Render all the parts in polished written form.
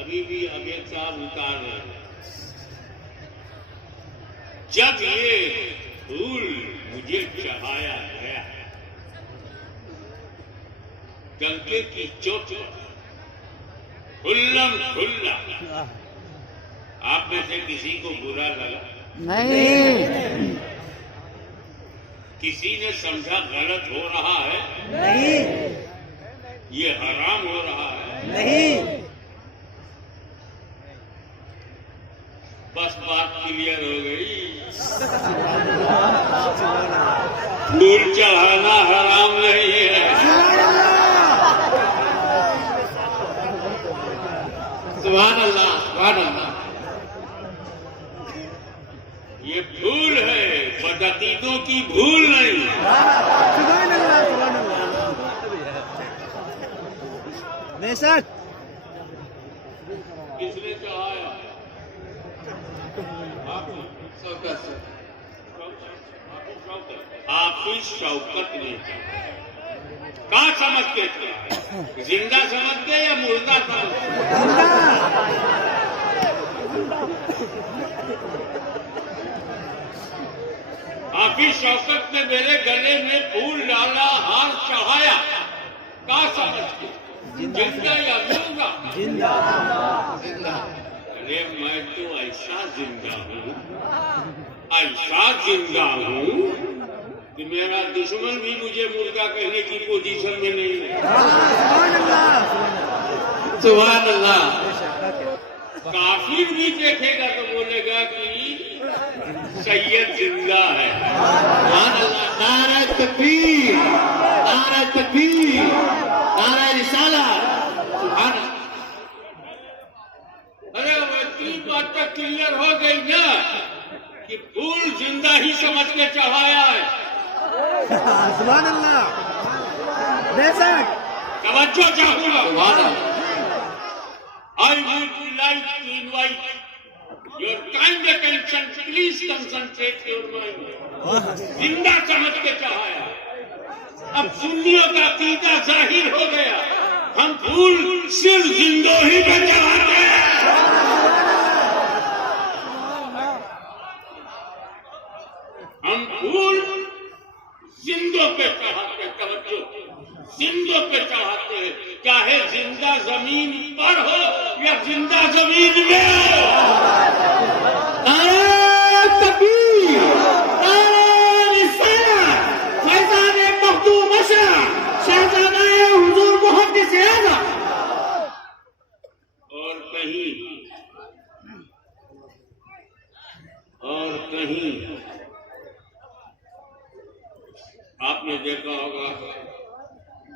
अभी भी अमीर साहब उतार रहे हैं। जब ये फूल मुझे चढ़ाया गया डंके की चोट खुल्लम खुल्ला, आप में से किसी को बुरा लगा? नहीं। किसी ने समझा गलत हो रहा है? नहीं। ये हराम हो रहा है? नहीं। बस बात क्लियर हो गई। फूल चढ़ाना हराम नहीं है। सुभान अल्लाह, सुभान अल्लाह। ये भूल है, बदअकीदों की भूल नहीं। सुभान अल्लाह, सुभान अल्लाह। बेशक। किसने चढ़ाया? हाफिज शौकत ने चढ़ाया। कहाँ समझ के चढ़ाया? जिंदा समझ के या मुर्दा समझ के? हाफिज शौकत ने मेरे गले में फूल डाला, हार चढ़ाया, कहाँ समझ के? जिंदा या मुर्दा? जिंदा। अरे मैं तो ऐसा जिंदा हूँ, ऐसा जिंदा हूँ कि मेरा दुश्मन भी मुझे मुर्गा कहने की पोजीशन में नहीं है। सुभान अल्लाह, सुभान अल्लाह। काफिर भी देखेगा तो बोलेगा कि सैयद जिंदा है। सुभान अल्लाह। नारा तकबीर, नारा तकबीर, नारा रिसालत। सुभान अल्लाह। अरे इतनी बात तक क्लियर हो गई ना कि फूल जिंदा ही समझ के चढ़ाया है। सुभान अल्लाह। बेशक। तवज्जो चाहूंगा। सुभान अल्लाह। I would like to invite your kind attention. Please concentrate your mind. जिंदा समझ के चढ़ाया। अब सुन्नियों का अकीदा जाहिर हो गया। हम फूल सिर्फ जिंदों ही पे चढ़ाते हैं। हम फूल जिंदों पे चढ़ाते हैं। तवज्जो, जिंदों पे चढ़ाते हैं, चाहे जिंदा जमीन पर हो या जिंदा जमीन में हो। नारा तकबीर, नारा रिसालत। फैज़ान मखदूम अशरफ, शहज़ादा हुजूर मुहद्दिस आज़म। और कहीं आपने देखा होगा,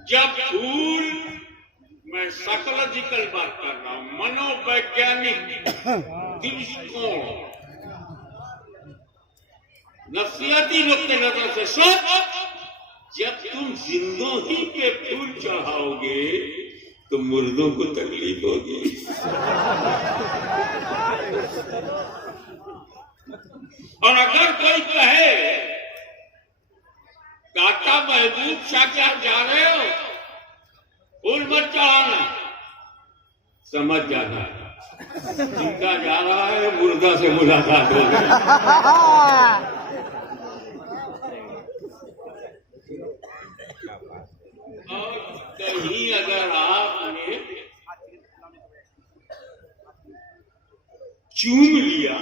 जब फूल, मैं साइकोलॉजिकल बात कर रहा हूं, मनोवैज्ञानिक दृष्टिकोण, नफ्सियाती नुक्ते नजर से सोच, जब तुम जिंदों ही पे फूल चढ़ाओगे तो मुर्दों को तकलीफ होगी। और अगर कोई कहे काका महबूब शाह क्या जा रहे हो, फूल मत चढ़ाना, समझ जाना जिंदा जा रहा है, मुर्दा से मुलाकात हो गई। और कहीं अगर आपने चूम लिया,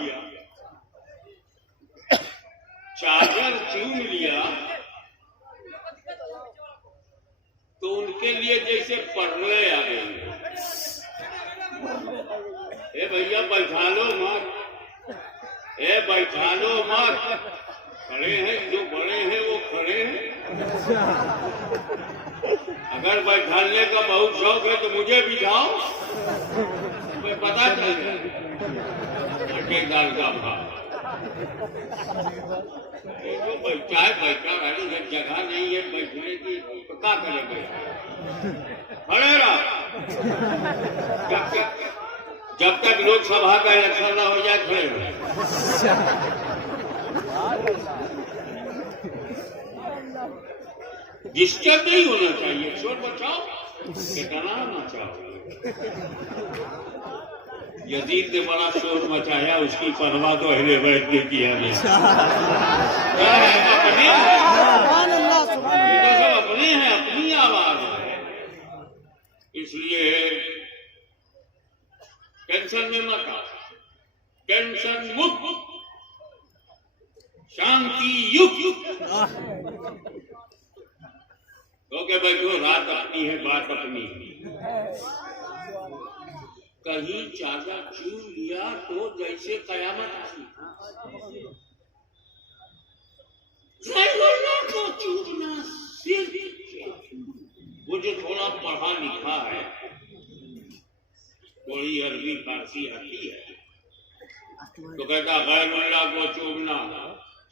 चादर चूम लिया, तो उनके लिए जैसे परले आ गए। ए भैया बैठा लो मत, ए बैठा लो मत, खड़े हैं जो बड़े हैं वो खड़े हैं। अगर बैठाने का बहुत शौक है तो मुझे बिठाओ, मैं पता चल ठेकेदार का भाव। जो बैठा है बैठा वाली जगह नहीं है बैठने की, तो क्या करेंगे? खड़े रहो जब तक लोकसभा का इलेक्शन न हो जाए, खड़े रहो। डिस्टर्ब नहीं होना चाहिए, शोर बचाओ, डराना चाहो। यजीद ने बड़ा शोर मचाया, उसकी परवाह तो अहले बैत ने किया नहीं। क्या है, अपने ये तो सब अपने हैं, अपनी आवाज है। इसलिए टेंशन में मत आओ, टेंशन मुक्त, शांति युक्त ओके भाई, वो रात अपनी है, बात अपनी है। कहीं ज्यादा चूम लिया तो जैसे कयामत आई। को चूमना सिर्फ वो जो थोड़ा पढ़ा लिखा है, थोड़ी अरबी फारसी आती है, तो कहता गैरुल्लाह को चूमना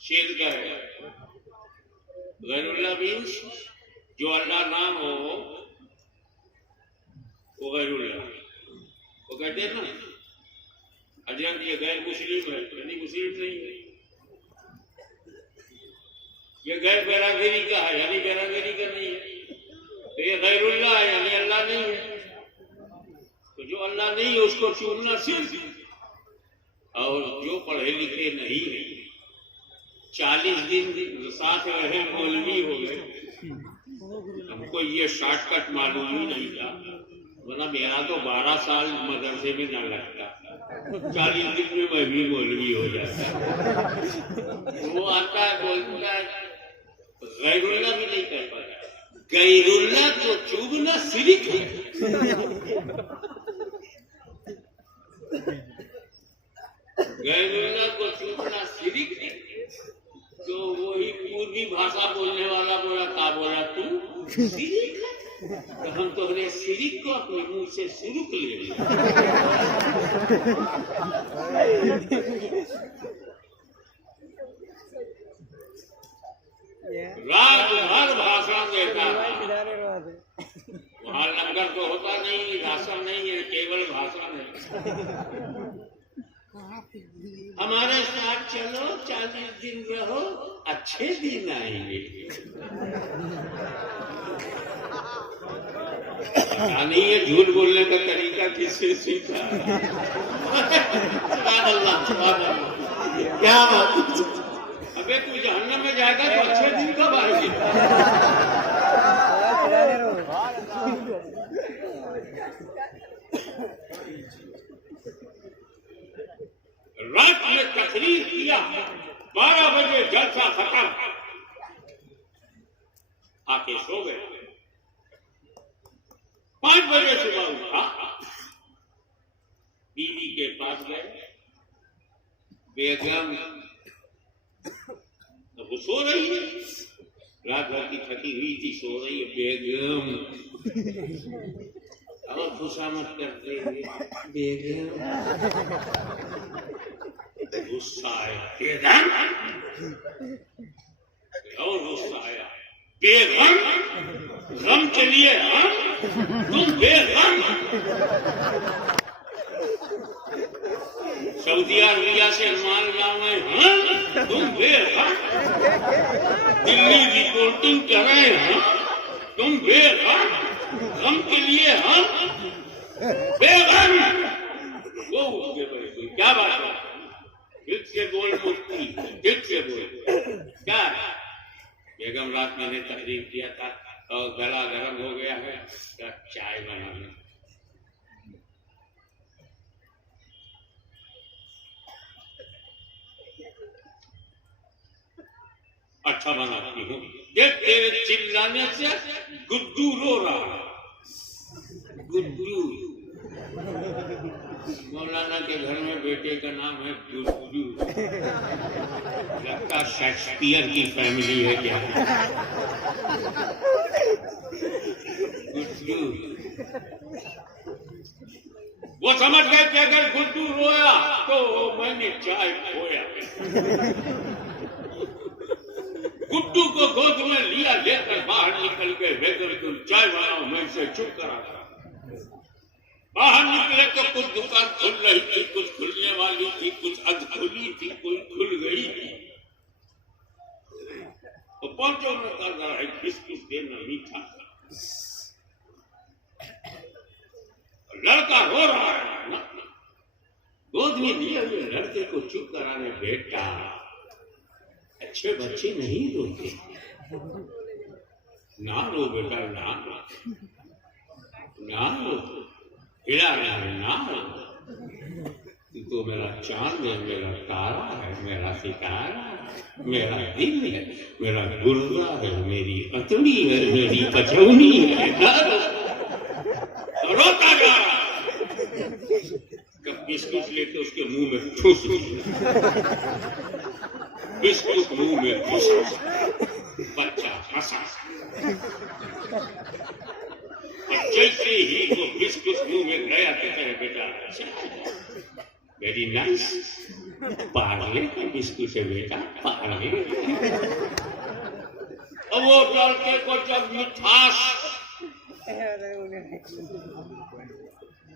शिर्क है। गैरुल्लाह मीन्स जो अल्लाह नाम हो वो गैरुल्लाह। वो कहते हैं ना अजरक ये गैर मुस्लिम है, यानी मुस्लिम नहीं है। ये गैर बेरादरी का है, यानी बेरादरी का नहीं है। तो ये गैरुल्लाह है, यानी अल्लाह नहीं है। तो जो अल्लाह नहीं है उसको चूमना सिर्फ, और जो पढ़े लिखे नहीं है 40 दिन साथ रहे मौलवी हो गए। हमको ये शॉर्टकट मालूम ही नहीं था, वरना मेरा तो 12 साल मदरसे में ना लगता, 40 दिन में मैं भी मौलवी हो जाता। वो आता है बोलता है गैरुल्लाह भी नहीं कर पाता। गैरुल्लाह को चूमना शिर्क है। गैरुल्लाह को चूमना शिर्क है। तो वही पूर्वी भाषा बोलने वाला बोला, का बोला तू शिर्क है? तो हम तो हमने शिर्क को अपने मुंह से शुरू ले लिया। रात भर भाषण देता है, वहाँ लंगर तो होता नहीं, राशन नहीं है, केवल भाषण है। हमारे साथ चलो, 40 दिन रहो, अच्छे दिन आएंगे। पता नहीं है झूठ बोलने का तरीका किससे सीखा। सुभान अल्लाह, सुभान अल्लाह, क्या बात। अबे तू जहन्नम में जाएगा तो अच्छे दिन कब आएंगे? रात में तकरीर किया, 12 बजे जलसा खत्म, आके सो गए। 5 बजे सुबह उठा, बीवी के पास गए। बेगम वो सो रही है, रात भर की थकी हुई थी, सो रही है। बेगम और खुशामद करते हुए बेगम, गुस्सा आया बेगम, और गुस्सा आया बेगम, गम के लिए तुम बेगम। सऊदी अरबिया से माल लाए हैं, तुम बेगम। दिल्ली रिपोर्टिंग कर रहे हैं, तुम बेगम। गम के लिए बेगम। वो उठ गए, भाई क्या बात है? ठीक से बोल मुफ्ती, ठीक से बोल। क्या बेगम, रात मैंने तकरीर किया था और गला गर्म हो गया है, चाय बनाना। अच्छा बनाती हूँ। देख तेरे चिल्लाने से गुड्डू रो रहा। गुड्डू, मौलाना के घर में बेटे का नाम है गुड्डू। लगता शेक्सपियर की फैमिली है क्या? गुड्डू, वो समझ गए कि अगर गुड्डू रोया तो मैंने चाय खोया। गुड्डू को गोद में लिया, लेकर बाहर निकल गए। बेगम तुम चाय बनाओ, मैं इसे चुप करा था। बाहर निकले तो कुछ दुकान खुल रही थी, कुछ खुलने वाली थी, कुछ अध खुली थी, कोई खुल गई थी। तो पहुंचो में कर रहा है बिस्कुट देना मीठा। लड़का रो रहा है, गोद में लिए हुए लड़के को चुप कराने बेटा, अच्छे बच्चे नहीं रोते, ना रो बेटा, ना रो, ना रो, हिला ना रो, तू तो मेरा चांद है, मेरा तारा है, मेरा सितारा है, मेरा दिल है, मेरा गुर्दा है, मेरी अतड़ी है, मेरी पचौनी है, रोता जा रहा। कब बिस्कुट लेके उसके मुंह में ठूस दिया, बिस्कुट मुंह में ठूस, बच्चा हंसा। जैसे ही वो बिस्कुट मुंह में गया कहता है बेटा वेरी नाइस, पार्ले का बिस्कुट है बेटा, पार्ले। और वो लड़के को जब मिठास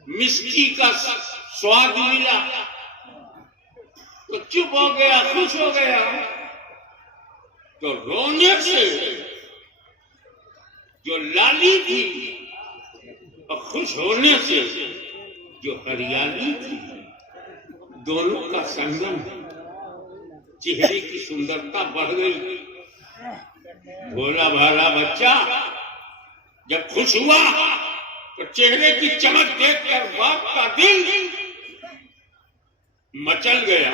मिष्टी का स्वाद मिला तो चुप हो गया, खुश हो गया। तो रोने से जो लाली थी और खुश होने से जो हरियाली थी, दोनों का संगम, चेहरे की सुंदरता बढ़ गई। भोला भाला बच्चा जब खुश हुआ तो चेहरे की चमक देखकर बाप का दिल मचल गया।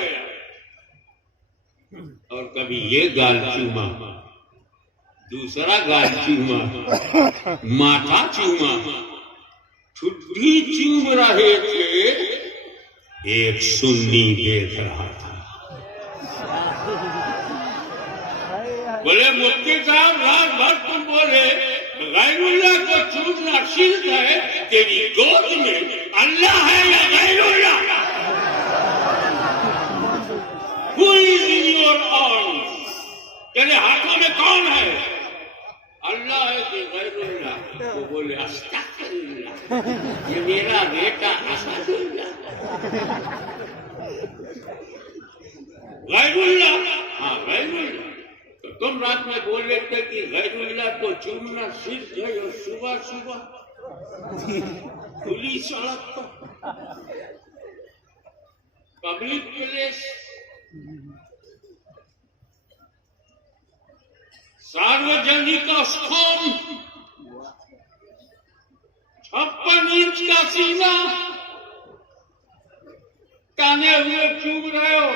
और कभी ये गाल चूमा, दूसरा गाल चूमा, माथा चूमा, ठुड्डी चूम रहे थे, एक सुन्नी देख रहा था। बोले मुफ्ती साहब रात भर तुम बोले गैरुल्लाह को चूमना शिर्क है, तेरी गोद में अल्लाह है या गैरुल्लाह? Who is in your arms? तेरे हाथों में कौन है? अल्लाह है कि गैरुल्लाह? वो बोले अस्तगफिरुल्लाह, ये मेरा बेटा असदुल्लाह। गैरुल्लाह, हाँ गैरुल्लाह। तो तुम रात में बोल रहे थे कि गैरुल्लाह को चूमना शिर्क है, और सुबह सुबह खुली सड़क पर पब्लिक प्लेस, सार्वजनिक स्थान, 56 इंच का सीना ताने हुए चूम रहे हो।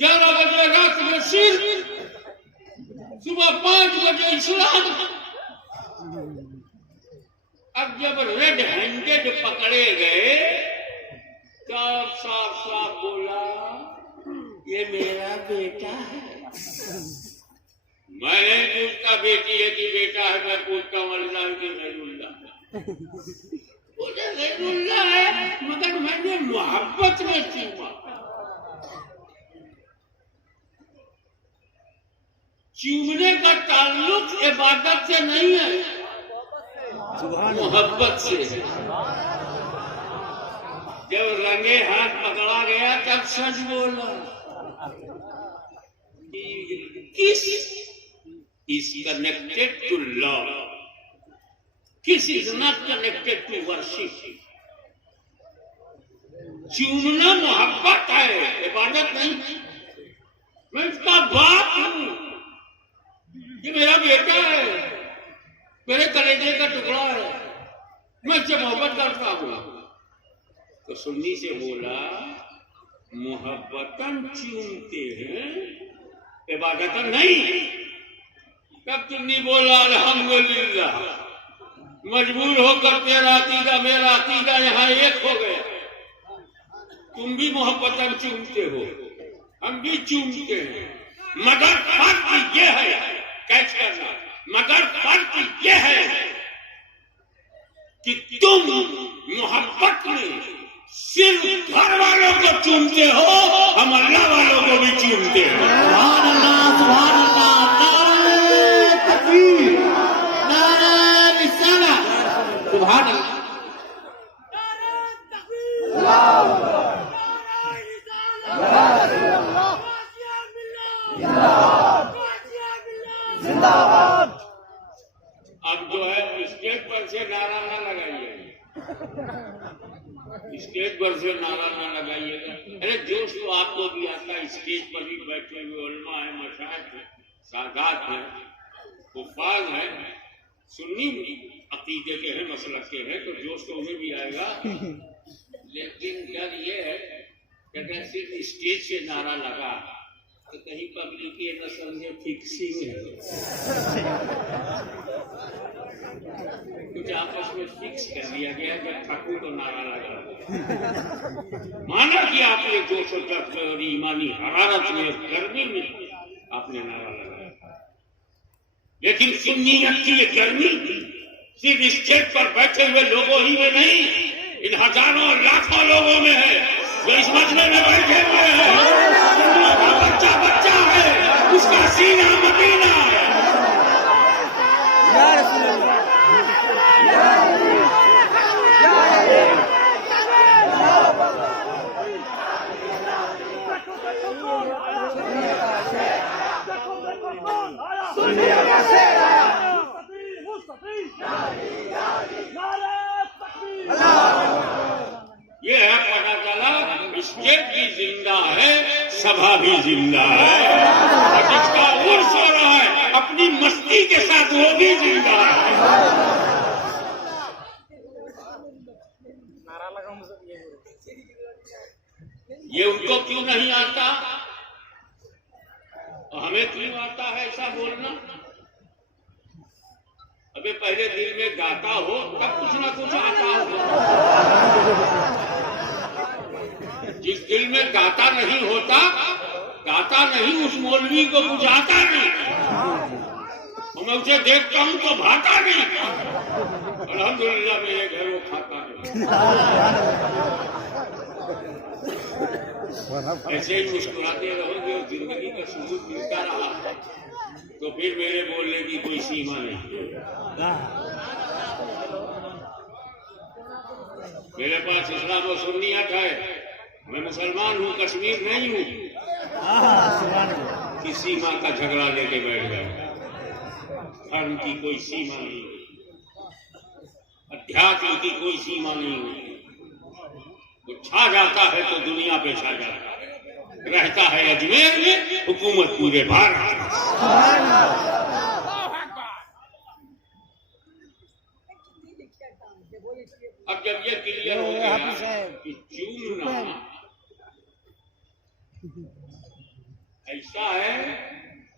11 बजे रात में शिर्क, सुबह 5 बजे इस्लाम। अब जब रेड हैंडेड पकड़े गए तब साफ साफ बोला ये मेरा बेटा है। मैं नहीं पूछता बेटी है कि बेटा है, मैं पूछता हूँ अल्लाह की गैरुल्लाह। बोले गैरुल्लाह है मगर मैंने मोहब्बत में चूमा। चूमने का ताल्लुक इबादत से नहीं है, मोहब्बत से है। जब रंगे हाथ पकड़ा गया तब सच बोला। किस is connected to love, kiss is not connected to worship। चूमना मोहब्बत है, इबादत नहीं। मैं इसका बाप हूं, ये मेरा बेटा है, मेरे कलेजे का टुकड़ा है, मैं इससे मोहब्बत करता हूं। तो सुन्नी से बोला मोहब्बतन चूमते हैं, इबादतन नहीं। तब तुमने बोला अल्हम्दुलिल्लाह, मजबूर होकर तेरा अकीदा मेरा अकीदा यहाँ एक हो गया। तुम भी मोहब्बतन चूमते हो, हम भी चूमते हैं, मगर फर्क ये है, कैच करना, मगर फर्क ये है कि तुम मोहब्बत में सिर्फ घर वालों को चूमते हो, हम अल्लाह वालों को भी चूमते हैं। सुभान अल्लाह, सुभान अल्लाह, नारे तकबीर, नारे रिसालत, सुभान अल्लाह। अब जो है स्टेज पर से नारा ना लगाइए, स्टेज पर से नारा ना लगाइएगा। अरे जोश तो आपको भी आता है, स्टेज पर भी बैठे हुए उलमा है, मशाइख है, सादात है, कुफार है, सुन्नी अकीदे के हैं, मसलक के हैं, तो जोश तो उन्हें भी आएगा। लेकिन डर ये है कि अगर सिर्फ स्टेज से नारा लगा तो कहीं पब्लिक ये न समझे फिक्सिंग है, कुछ आपस में फिक्स कर दिया गया कि ठाकुर को नारा लगा। माना कि आपने जोश और ईमानी हरारत में, गर्मी में आपने नारा लगाया, लेकिन सुन्नियत की ये गर्मी सिर्फ स्टेज पर बैठे हुए लोगों ही में नहीं, इन हजारों और लाखों लोगों में है जो इस मजमे में बैठे हुए हैं। बच्चा बच्चा है, उसका सीना मदीना है। ये है पता चला, स्टेज भी जिंदा है, सभा भी जिंदा है, और जिसका उर्स हो रहा है अपनी मस्ती के साथ वो भी जिंदा है। ये उनको क्यों नहीं आता और हमें क्यों आता है ऐसा बोलना? अबे पहले दिल में गाता हो तब कुछ ना कुछ आता हो। जिस दिल में गाता नहीं होता, गाता नहीं, उस मौलवी को बुझाता नहीं, और मैं उसे देखता हूं तो भाता नहीं। अल्हम्दुलिल्लाह मेरे घर वो खाता नहीं। ऐसे ही मुस्कुराते रहोगे और जिंदगी का सबूत मिलता रहा तो फिर मेरे बोलने की कोई सीमा नहीं। मेरे पास इस्लाम और सुन्नियत है, मैं मुसलमान हूँ, कश्मीर नहीं हूँ। कि सीमा का झगड़ा लेके बैठ गए, धर्म की कोई सीमा नहीं, अध्यात्म की कोई सीमा नहीं। वो छा जाता है तो दुनिया पे छा जाता है, रहता है अजमेर में, हुकूमत पूरे भारत। अब जब ये क्लियर हो गया कि चूमना ऐसा है,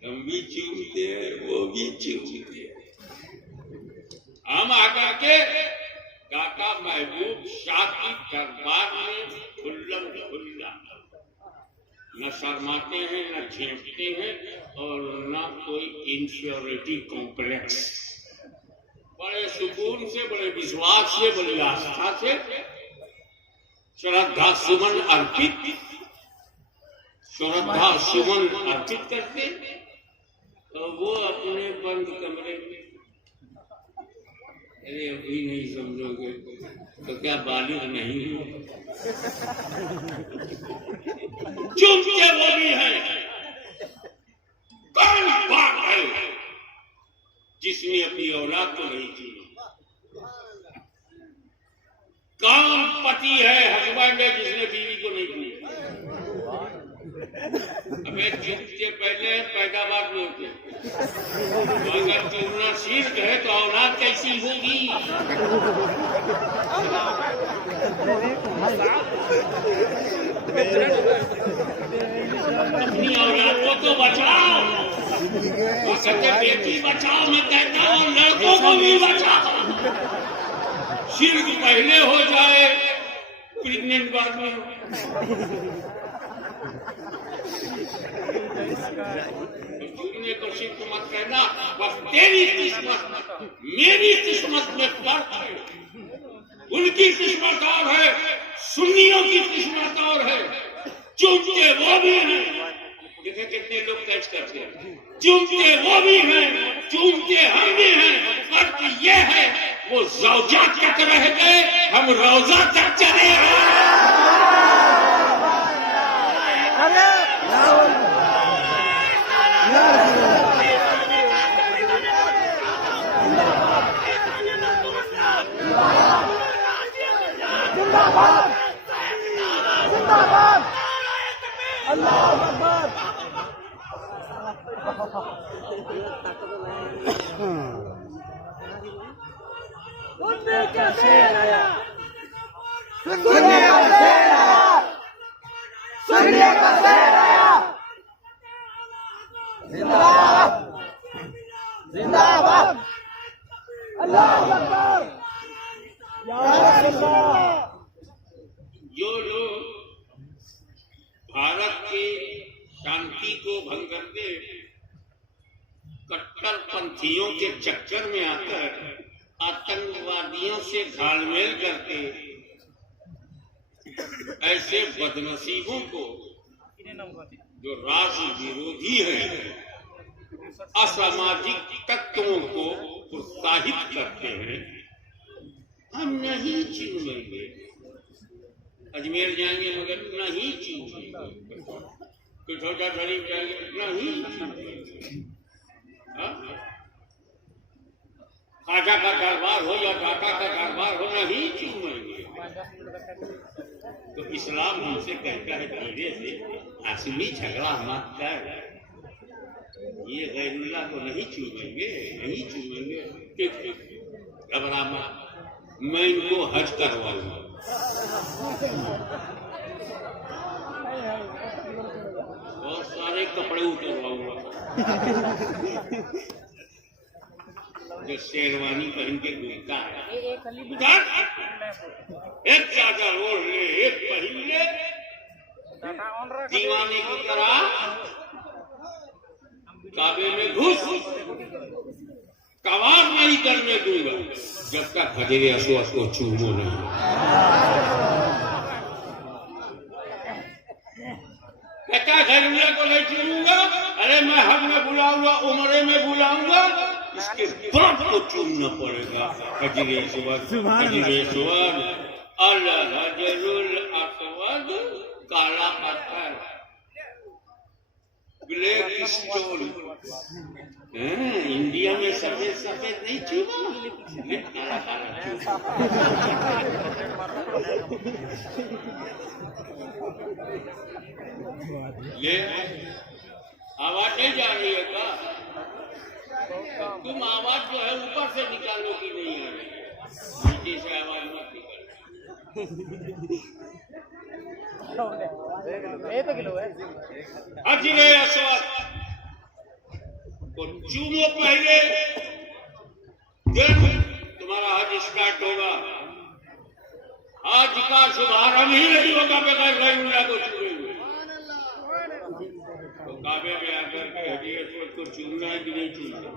हम भी चूमते हैं, वो भी चूमते हैं। हम आकर के दाता महबूब शाह की दरबार में खुल्लम खुल्ला न शर्माते हैं, न झेपते हैं, और न कोई इंफ्योरिटी कॉम्प्लेक्स। बड़े सुकून से, बड़े विश्वास से, बड़ी आस्था से श्रद्धा सुमन अर्पित करते, तो वो अपने बंद कमरे में, अरे अभी नहीं समझोगे तो क्या बालिग नहीं हो? चुपके वो भी है। कौन बाप है जिसने अपनी औलाद को नहीं की? कौन पति है, हस्बैंड है, जिसने बीवी को नहीं की? अबे चुपके पहले पैदावार में होते, अगर चूमना शिर्क है तो औलाद कैसी होगी? अपनी औलाद को तो बचाओ, हो सके बेटी बचाओ, मैं कहता हूँ लड़कों को भी बचाओ। शिर्क पहले हो जाए, प्रेग्नेंट बाद में हो। चूमने को शिर्क मत कहना, बस तेरी किस्मत मेरी किस्मत में फर्क है। उनकी किस्मत और है, सुन्नियों की किस्मत और है। चूमते वो भी हैं, देखे कितने लोग कैच करते हैं, चूमते वो भी हैं, चूमते हम भी हैं। फर्क ये है वो ज़ौजा तक रह गए, हम रोजा तक चले गए। जो लोग भारत की शांति को भंग करते कट्टरपंथियों के चक्कर में आकर आतंकवादियों से घालमेल करते ऐसे बदनसीबों को जो राष्ट्र विरोधी है असामाजिक तत्वों को प्रोत्साहित करते हैं हम नहीं चूमेंगे। अजमेर जाएंगे मगर नहीं चूमेंगे, पिठौटा शरीफ जाएंगे नहीं चूमेंगे। खाजा का कारोबार हो या टाटा का कारोबार हो नहीं चूमेंगे। तो इस्लाम हमसे कहता है धीरे से आसमी झगड़ा मत कर, ये गैरुल्लाह को नहीं चूमेंगे, नहीं चूमेंगे। घबरा मत, मैं इनको हज करवाऊंगा। और सारे कपड़े उतरवाऊंगा, जो शेरवानी पहन के घूमता है एक चादर ओढ़ ले, एक पहन ले, दीवाने की तरह काबे में घुस, कवार नहीं करने दूंगा जब तक हजरे असवद को चूमो नहीं। कहता गैरुल्लाह को नहीं चूमूंगा, अरे मैं हज में बुलाऊंगा, उमरे में बुलाऊंगा, इसके बाद को चूमना पड़ेगा। हजरे असवद, हजरे असवद, अल हजरुल असवद, काला पत्थर, ब्लैक स्टोन। इंडिया में सफेद सफेद नहीं चूमा, काला काला चूमा। ये आवाज नहीं जा रही है का? तुम आवाज जो है ऊपर से निकालो कि नहीं आ रही है, नीचे से आवाज मत निकालो। हजरे असवद को चूमो पहले, जब तुम्हारा हज स्टार्ट होगा। आज का शुभारंभ ही नहीं होगा बगैर गैरुल्लाह को चूमेंगे। तो काबे में आकर के हजरे असवद को चूमना है कि नहीं चूमना?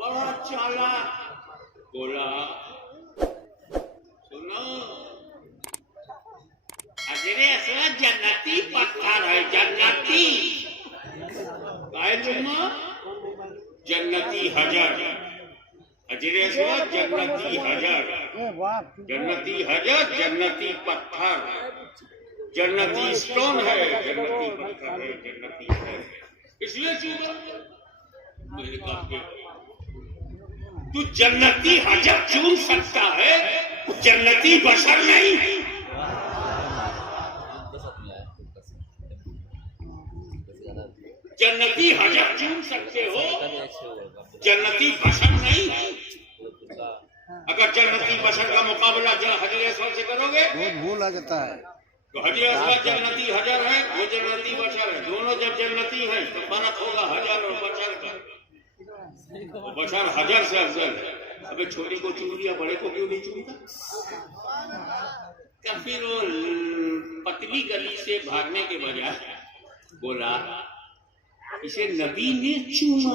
बड़ा चालाक बोला, सुनो हजरे असवद जन्नती पत्थर है, जन्नती जन्नती हजर, हजरे असवद जन्नती हजर, जन्नती हजर, जन्नती पत्थर, जन्नती स्टोन है, जन्नती पत्थर है, जन्नती है। इसलिए चूमा मैंने कहा तू जन्नती हजर चूम सकता है, जन्नती बशर नहीं। जन्नती हजर चूम सकते हो, जन्नती बशर नहीं। अगर जन्नती बशर का मुकाबला हजरे असवद से करोगे भूल आ जाता है। तो हजरे असवद जन्नती हजर है, वो जन्नती बशर है, दोनों जब जन्नती है तो फर्क होगा हजर और बशर का। तो बशर हजर से अफजल है। अबे छोटी को चूम लिया, बड़े को क्यों नहीं चूमता? या फिर वो पतली गली से भागने के बजाय बोला इसे नबी ने चूमा।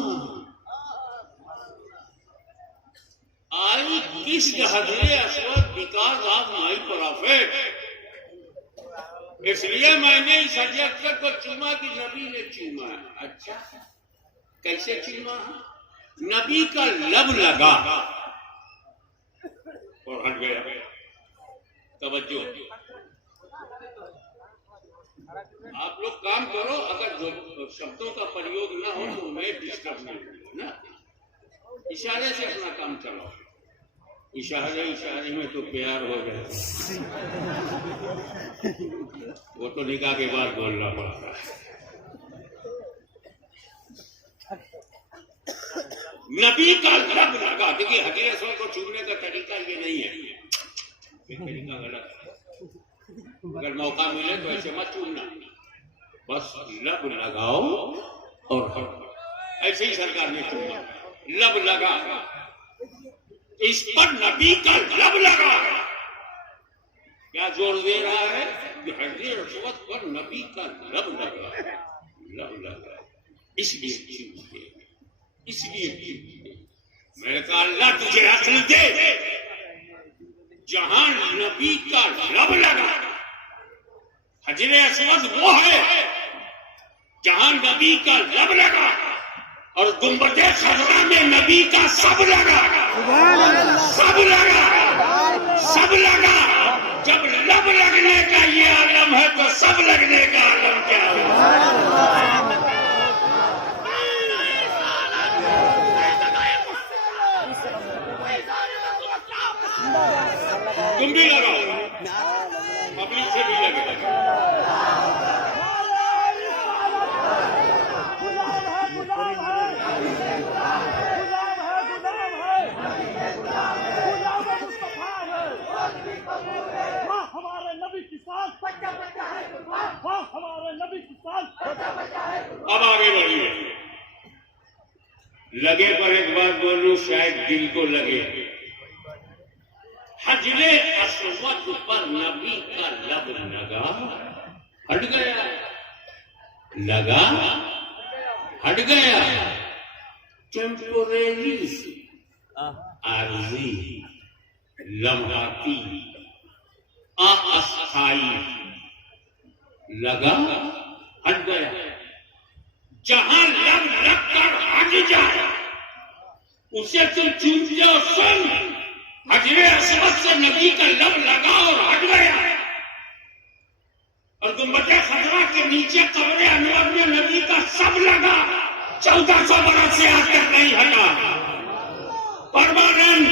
आई किस हजरे असवद बिकॉज ऑफ माई प्रॉफिट, इसलिए मैंने इस हजरे असवद को चूमा कि नबी ने चूमा। अच्छा कैसे चूमा? नबी का लब लगा और हट गया। तवज्जो, आप लोग काम करो, अगर जो शब्दों का प्रयोग ना हो तो मैं डिस्टर्ब नहीं होगा ना, इशारे से अपना काम चलाओ। इशारे में तो प्यार हो गया, वो तो निकाह के बाद बोलना पड़ता है। नबी का लब लगा। देखिए हदीस रसूल को छूने का तरीका ये नहीं है, ये तरीका गलत है। अगर मौका मिले तो ऐसे मत छूना, बस लब लगाओ और ऐसे ही सरकार ने चुना लब लगा, इस पर नबी का लब लगा। क्या जोर दे रहा है कि हदीस रसूल पर नबी का लब लगा, लब लगा, इसलिए मेरे कहा अल्लाह तुझे अक्ल दे, जहां नबी का लब लगा। हजरे अस्वद वो है जहां नबी का लब लगा, और गुंबदे खजरा में नबी का सब लगा, सब लगा, सब लगा। जब लब लगने का ये आलम है तो सब लगने का आलम क्या है? तुम भी लगाओ, पब्लिक से भी लगे। हमारे नबी की शान बच्चा बच्चा है, हमारे नबी की शान बच्चा बच्चा है। अब आगे बढ़िए। लगे पर एक बात बोलूं, शायद दिल को लगे। हजरे अस्वद पर नबी का लब लगा, हट गया, लगा हट गया। टेम्पोरेरी, आरजी, लम्हाती, अस्थाई, लगा हट गया। जहां लब लग कर हट जाए उसे तो चूक जाओ सुन। हजरे अस्वद से नबी का लब लगा और हट गया, और गुंबदे खजरा के नीचे कब्रे अनवर में नबी का सब लगा। 1400 बरस से आज तक नहीं हटा। परमानेंट,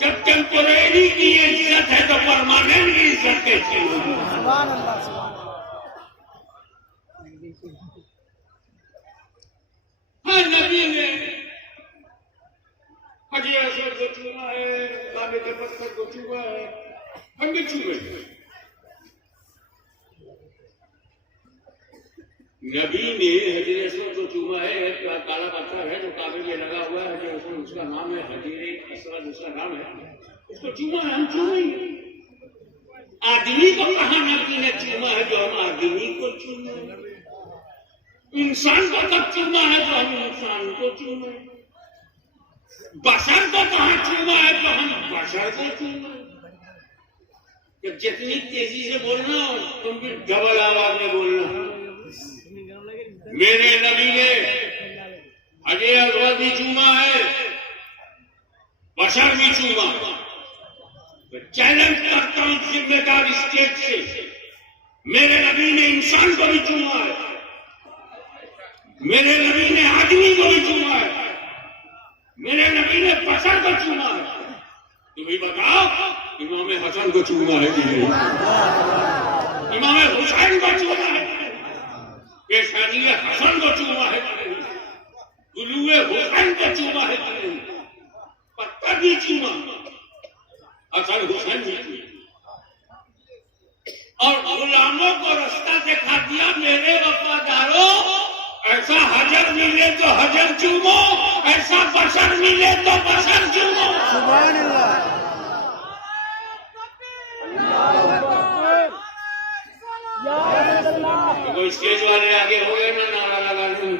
जब टेम्पोरेरी की ये इज्जत है तो परमानेंट की इज्जत कैसी होगी? हाँ, नबी ने हजरे अस्वद को छुआ है, काबे के पत्थर को छुआ है, हम भी छुए। नबी ने हजरे अस्वद को छुआ है, काला पत्थर है जो काबे में लगा हुआ है, हजरे अस्वद उसका नाम है, हजरे अस्वद उसका नाम है, उसको छुआ है, हम छुएंगे। आदमी को कहा नबी ने छुआ है जो हम आदमी को छुए? इंसान को कब छुआ है जो हम इंसान को छुए? बशर को कहां छूना है तो हम बशर को छूना। तो जितनी तेजी से बोलना तुम भी डबल आवाज में बोलना। मेरे नबी ने हजरे अस्वद भी चूमा है, बशर भी चूमा। तो चैलेंज करता हूं जिम्मेदार स्टेट से, मेरे नबी ने इंसान को भी चूमा है, मेरे नबी ने आदमी को भी चूमा है, मेरे नबी ने बशर को चूमा है। तुम ही बताओ, इमाम हसन को चूमा है कि नहीं? इमाम हुसैन को चूमा है, पेशानी हसन को चूमा है कि नहीं? गुलूए हुसैन को चूमा है कि नहीं? पत्थर भी चूमा, हसन हुसैन भी चूमा, और गुलामों को रास्ता दिखा दिया। मेरे वफादारों, ऐसा हजर मिले तो हजर चूमो, ऐसा बशर मिले तो बशर चूमो। सुभान अल्लाह। कोई स्टेज वाले आगे हो गए ना नारा लगाने,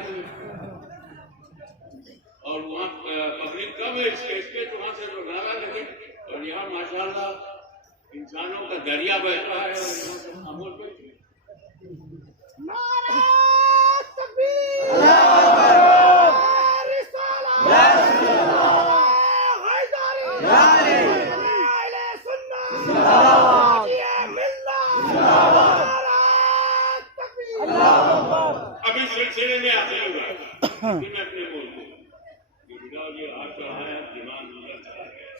और वहाँ पब्लिक कम है स्टेज पे, तो वहां से तो नारा लगे, और यहाँ माशाल्लाह इंसानों का दरिया बह रहा है। अमूल पे अभी सिलसिले में आखिरी हुआ है, मैं अपने बोलते ये हाथ चढ़ाया, दिमाग नजर चला गया।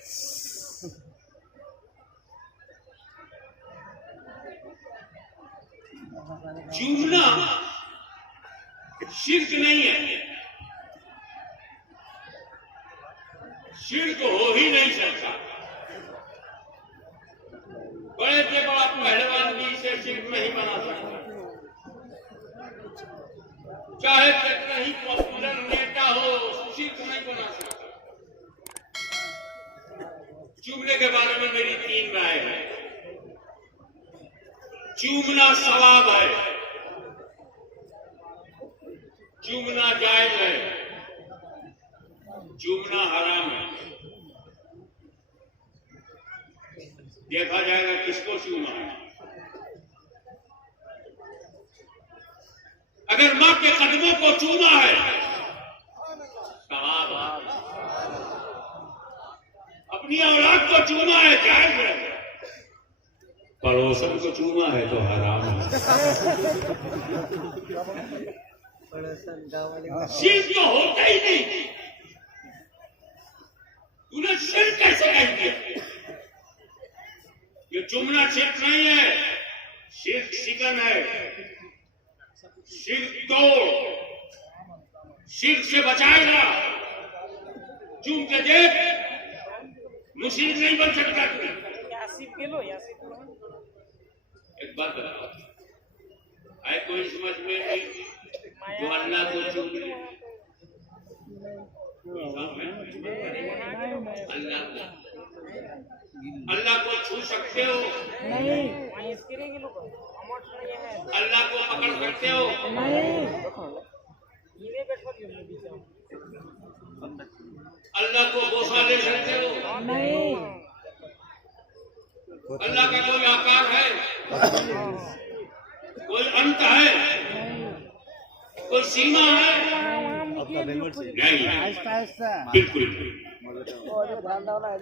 शिर्क नहीं है, शिर्क हो ही नहीं सकता। बड़े से बड़ा पहलवान भी इसे शिर्क नहीं बना सकता, चाहे कितना ही पॉपुलर नेता हो, शिर्क नहीं बना सकता। चूमने के बारे में मेरी 3 राय है। चूमना सवाब है, चूमना जायज है, चूमना हराम है। देखा जाएगा किसको चूमा है। अगर मां के कदमों को चूमा है सवाब है, अपनी औलाद को चूमा है जायज है, पड़ोसन को चूमा है तो हराम है। शिर्क तो होता ही नहीं, तूने शिर्क कैसे कह दिया? ये चुमना शिर्क नहीं है, शिर्क शिकन है, शिर्क तोड़, शिर्क से बचाएगा। चूम के देख, मुसीब नहीं बन सकता तू। एक बात बताओ, आए कोई समझ में जो अल्लाह को चूम ले? अल्लाह को छू सकते हो? अल्लाह को पकड़ सकते हो? अल्लाह को बोसा ले सकते हो? अल्लाह का कोई आकार है? कोई अंत है? कोई सीमा है? नहीं, बिल्कुल नहीं।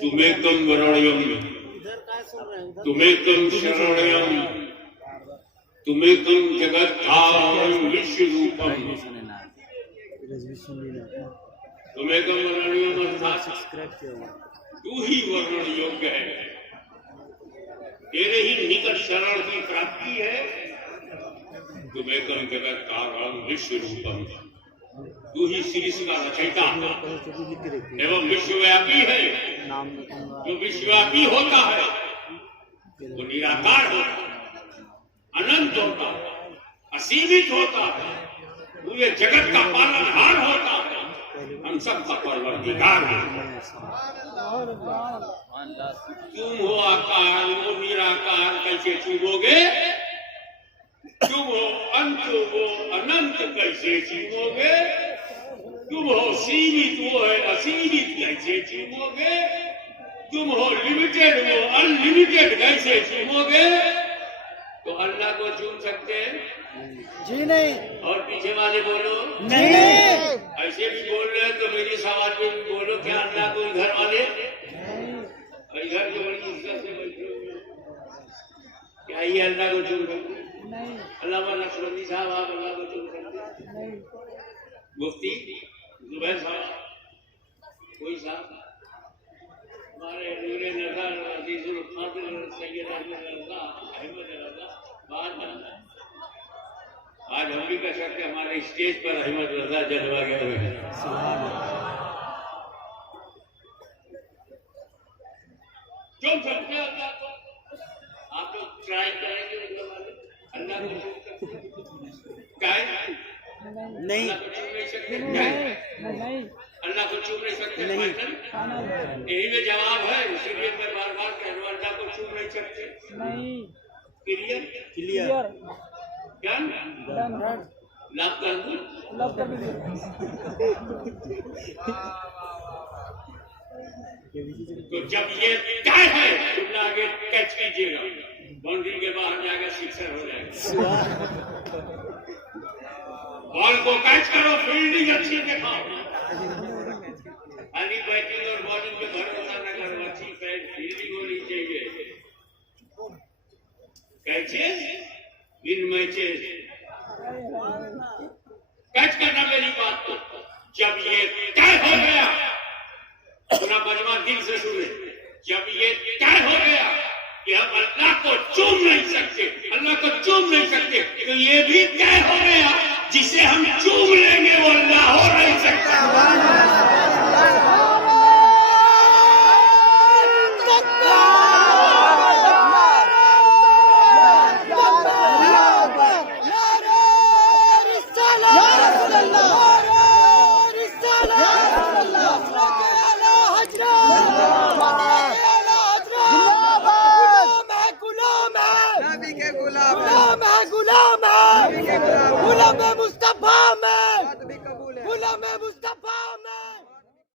तुम्हें वरणयम, तुम्हें शरणयम, तुम्हें जगत्धारं विश्वरूपम, तुम्हें वर्णनीय अर्थात तू ही वर्णन योग्य है। तेरे ही निकट शरण की प्राप्ति है। तुम्हें जगत्धारं विश्वरूपम, तू ही सृष्टि का रचयिता एवं विश्वव्यापी है। जो विश्वव्यापी होता है वो निराकार होता है, अनंत होता है, असीमित होता है, पूरे जगत का पालनहार होता है, हम सबका परवरदिगार है। तुम हो आकार, वो निराकार, कैसे चूमोगे? तुम हो अंत, वो अनंत, कैसे चूमोगे? तुम हो सीमित, वो है असीमित, कैसे चूमोगे? तुम हो लिमिटेड, वो अनलिमिटेड, कैसे चूमोगे? तो अल्लाह को चूम सकते हैं? जी नहीं। और पीछे वाले बोलो नहीं। ऐसे भी बोल रहे हैं तो मेरी सवाल में भी बोलो, क्या अल्लाह को घर वाले इधर जो बड़ी इज्जत से बैठे हुए, क्या ये अल्लाह को चूम सकते? अल्लामा नक्शबंदी साहब, आप अल्लाह को चूम सकते? मुफ्ती जुबैर साहब, कोई साहब, हमारे नूरे नजर अजीजुल कादिर सैयद अहमद रज़ा, अहमद रज़ा बात बनता है। आज हम भी कह सकते हैं हमारे स्टेज पर अहमद रज़ा जलवा गए हुए हैं। चूम सकते हो अल्लाह को? आप लोग ट्राई करेंगे अल्लाह को चूम सकते? नहीं, अल्लाह को चूम नहीं सकते? अल्लाह को चूम नहीं सकते? यही में जवाब है, इसीलिए मैं बार बार कह रहा हूं, अल्लाह को चूम नहीं सकते। क्लियर डन लव कर दूं? तो जब ये तय है तुम आगे कैच कीजिएगा, बाउंड्री के बाहर जाकर सिक्सर हो जाएगा। बॉल को कैच करो, फील्डिंग अच्छी दिखाओ, खाली बैटिंग और बॉलिंग पे भरोसा न करो, अच्छी फील्डिंग होनी चाहिए। कैचेस इन मैचेस, कैच करना मेरी बात को। जब ये तय हो गया, पूरा मजमा दिल से सुने, जब ये तय हो गया कि हम अल्लाह को चूम नहीं सकते, अल्लाह को चूम नहीं सकते, तो ये भी तय हो गया